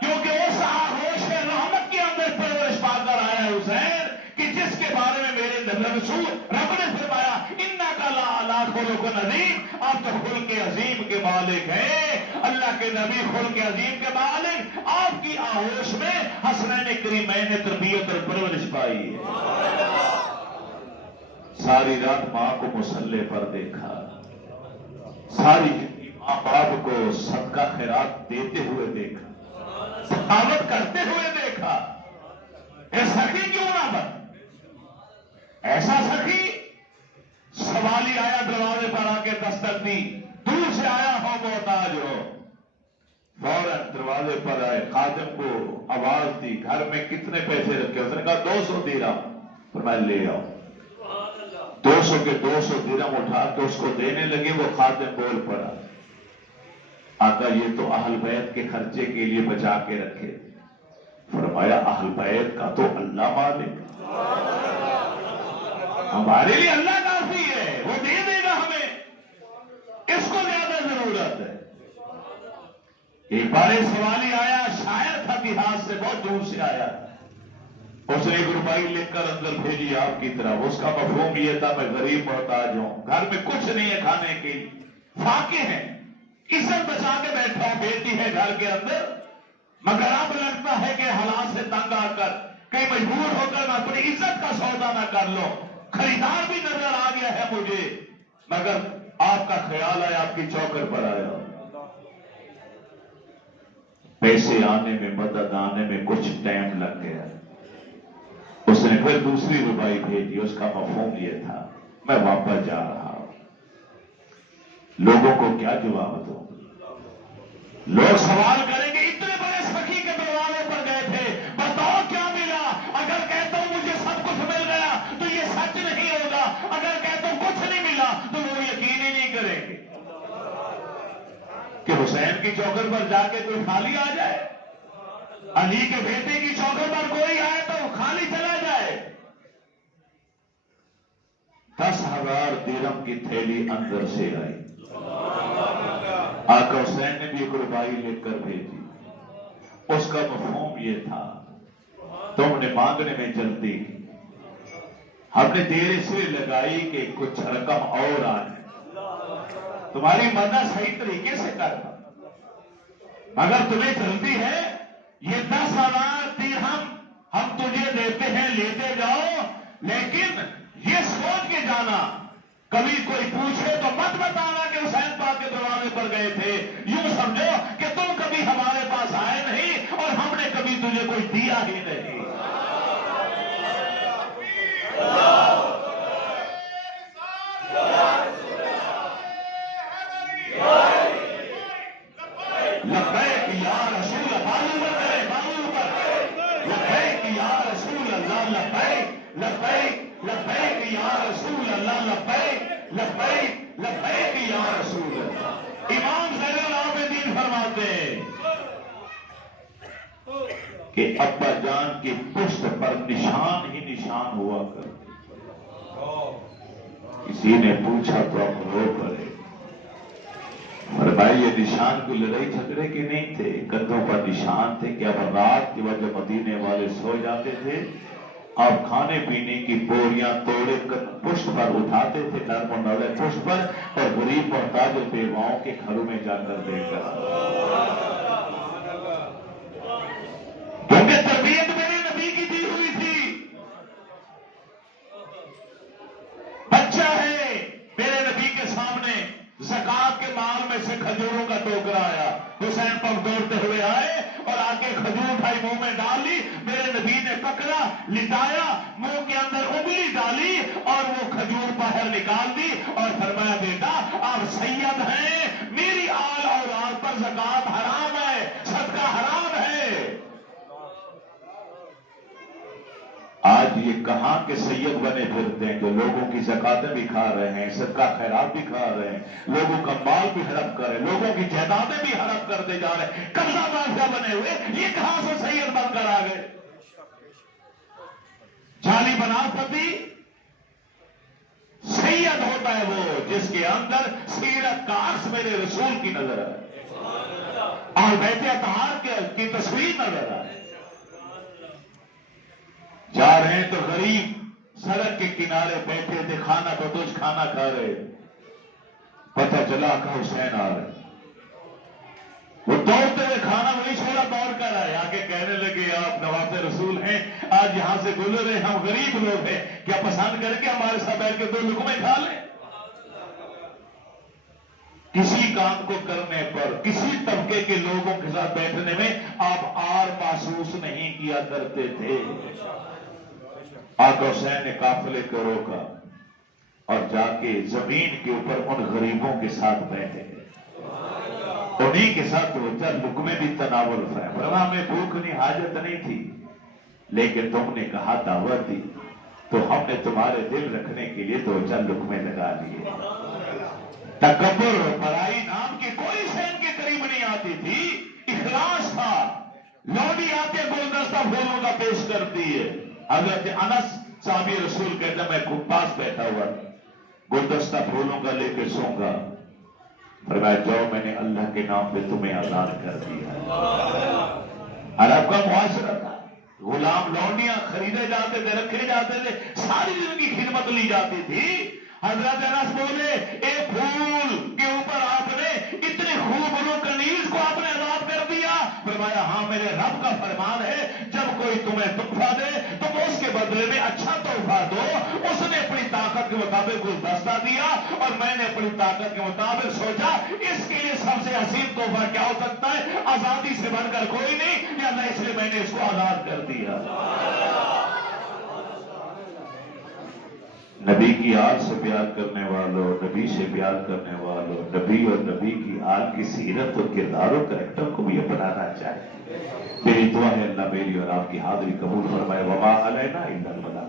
کیونکہ اس آغوش رحمت کے اندر پرورش پا کر آیا ہے حسین کہ جس کے بارے میں میرے رسول رب نے فرمایا انک لعلی خلق عظیم, آپ تو خلق عظیم کے مالک ہیں. اللہ کے نبی خلق عظیم کے مالک, آپ کی آغوش میں حسنین کریمین نے تربیت اور پرورش پائی ہے. ساری رات ماں کو مصلے پر دیکھا, ساری ماں باپ کو صدقہ خیرات دیتے ہوئے دیکھا, سخاوت کرتے ہوئے دیکھا. اے سخی کیوں نہ بن, ایسا سخی سوالی آیا دروازے پر آ کے دستک دی, دور سے آیا ہو محتاج ہو, فوراً دروازے پر آئے, خادم کو آواز دی گھر میں کتنے پیسے رکھے, اس نے کہا 200 درہم. فرمایا لے آؤ. 200 کے 200 درہم اٹھا کے اس کو دینے لگے. وہ خادم بول پڑا آقا یہ تو اہل بیت کے خرچے کے لیے بچا کے رکھے. فرمایا اہل بیت کا تو اللہ مالک, ہمارے لیے اللہ کافی ہے, وہ دے دے گا ہمیں, اس کو زیادہ ضرورت ہے. ایک بار سوالی آیا, شاعر تھا دیہات سے, بہت دور سے آیا. اس نے 1 روپائی لکھ کر اندر بھیجی آپ کی طرف. اس کا مفہوم یہ تھا میں غریب محتاج ہوں, گھر میں کچھ نہیں ہے کھانے کے, فاقے ہیں, عزت بچا کے بیٹھا ہوں, بیٹی ہے گھر کے اندر, مگر اب لگتا ہے کہ حالات سے تنگ آ کر کہیں مجبور ہو کر میں اپنی عزت کا سودا نہ کر لوں. خریدار بھی نظر آ گیا ہے مجھے, مگر آپ کا خیال آیا, آپ کی چوکر پر آیا. پیسے آنے میں, مدد آنے میں کچھ ٹائم لگ گیا. اس نے پھر دوسری روپائی بھیجی. اس کا مفہوم یہ تھا میں واپس جا رہا ہوں, لوگوں کو کیا جواب دوں. لوگ سوال کریں گے اتنے بڑے سخی کے دروازے پر گئے تھے, بتاؤ کیا ملا. اگر کہتا ہوں مجھے سب کچھ مل گیا تو یہ سچ نہیں ہوگا, اگر کہتا ہوں کچھ نہیں ملا تو وہ یقین ہی نہیں کریں گے کہ حسین کی چوکر پر جا کے کوئی خالی آ جائے, علی کے بیٹے کی چوکر پر کوئی آئے تو خالی چلا جائے. 10,000 درہم کی تھیلی اندر سے آئی. آقا حسین نے بھی 1 روپائی لکھ کر بھیجی. اس کا مفہوم یہ تھا تم نے مانگنے میں جلدی کی، ہم نے دیر سے لگائی کہ کچھ رقم اور آئے، تمہاری مدد صحیح طریقے سے کرنا، اگر تمہیں جلدی ہے یہ 10,000 درہم ہم تجھے دیتے ہیں، لیتے جاؤ، لیکن یہ سوچ کے جانا کبھی کوئی پوچھے تو مت بتانا کہ حسین پاک کے دروازے پر گئے تھے، یوں سمجھو کہ تم کبھی ہمارے پاس آئے نہیں اور ہم نے کبھی تجھے کوئی دیا ہی نہیں۔ لبیک یا رسول لبیک یا رسول اللہ، لبیک لبیک لبیک یا رسول اللہ، لبیک لبیک لبیک یا رسول اللہ۔ امام زین العابدین فرماتے ہیں کہ ابا جان کی پشت پر نشان ہی نشان ہوا کرتے، کسی نے پوچھا تو اب رو پڑے، فرمایا یہ نشان کوئی لڑائی جھگڑے کے نہیں تھے، کندھوں پر نشان تھے کہ اب رات کی وجہ مدینے والے سو جاتے تھے، آپ کھانے پینے کی بوریاں توڑے کر پشت پر اٹھاتے تھے، نرم و نرم پشت پر، اور غریب محتاج اور بیواؤں کے گھروں میں جا کر دے کر، کیونکہ تربیت میرے نبی کی دی ہوئی تھی، بچہ ہے میرے نبی کے سامنے، زکات کے مال میں سے کھجوروں کا ٹوکرا آیا، حسین پر دوڑتے ہوئے آئے اور آ کے کھجور اٹھائی منہ میں ڈالی، میرے نبی نے پکڑا، لٹایا، منہ کے اندر انگلی ڈالی اور وہ کھجور باہر نکال دی اور فرمایا بیٹا آپ سید ہیں، میری آل اولاد پر زکات حرام ہے، صدقہ حرام ہے۔ آج یہ کہاں کے سید بنے پھرتے ہیں جو لوگوں کی زکاتیں بھی کھا رہے ہیں، صدقہ خیرات بھی کھا رہے ہیں، لوگوں کا مال بھی ہڑپ کر رہے ہیں، لوگوں کی جائیدادیں بھی ہڑپ کرتے جا رہے ہیں، قبضہ بادشاہ بنے ہوئے، یہ کہاں سے سید بن کر آ گئے؟ جعلی بناسپتی سید ہوتا ہے وہ جس کے اندر سیرت کا عکس میرے رسول کی نظر آئے اور بیت اطہار کی تصویر نظر آئے۔ جا رہے ہیں تو غریب سڑک کے کنارے بیٹھے تھے، کھانا بدوش کھانا کھا رہے، پتہ چلا کہ حسین آ رہے، وہ دوڑتے ہوئے کھانا وہی چھوڑا دوڑ کر آئے، آگے کہنے لگے آپ نواز رسول ہیں، آج یہاں سے گزرے، ہم غریب لوگ ہیں، کیا پسند کر کے ہمارے ساتھ بیٹھ کے 2 لقمے کھا لیں؟ کسی کام کو کرنے پر کسی طبقے کے لوگوں کے ساتھ بیٹھنے میں آپ آر محسوس نہیں کیا کرتے تھے۔ آقا حسین نے قافلے کو روکا اور جا کے زمین کے اوپر ان غریبوں کے ساتھ بیٹھے، انہی کے ساتھ وہ چند لقمے بھی تناول فرمایا، ہمیں بھوک نہیں، حاجت نہیں تھی، لیکن تم نے کہا دعوت دی تو ہم نے تمہارے دل رکھنے کے لیے 2-4 لقمے لگا لیے۔ تکبر بڑائی نام کی کوئی شے کے قریب نہیں آتی تھی، اخلاص تھا۔ لوڈی آتے گلدستہ پھولوں کا پیش کرتی ہے، حضرت انس صحابی رسول کہتا میں پاس بیٹھا ہوا گلدستہ پھولوں کا لے کے سوں گا، فرمایا جاؤ میں نے اللہ کے نام پہ تمہیں آزاد کر دیا۔ عرب کا معاشرہ تھا، غلام لونڈیاں خریدے جاتے تھے، رکھے جاتے تھے، ساری زندگی خدمت لی جاتی تھی۔ حضرت انس بولے ایک پھول کے اوپر آپ نے اتنے خوب کنیز کو آپ نے آزاد کر دیا، فرمایا ہاں میرے رب کا فرمان ہے جب کوئی تمہیں تحفہ دے تم اس کے بدلے میں اچھا تحفہ دو۔ اس نے اپنی طاقت کے مطابق گلدستہ دیا اور میں نے اپنی طاقت کے مطابق سوچا اس کے لیے سب سے حسین تحفہ کیا ہو سکتا ہے، آزادی سے بڑھ کر کوئی نہیں، لہذا اس لیے میں نے اس کو آزاد کر دیا۔ نبی کی آل سے پیار کرنے والوں، نبی سے پیار کرنے والوں، نبی اور نبی کی آل کی سیرت اور کردار اور کریکٹر کو بھی اپنانا چاہیے۔ میری دعا ہے اللہ میری اور آپ کی حاضری قبول فرمائے۔ وما علینا الا البلاغ۔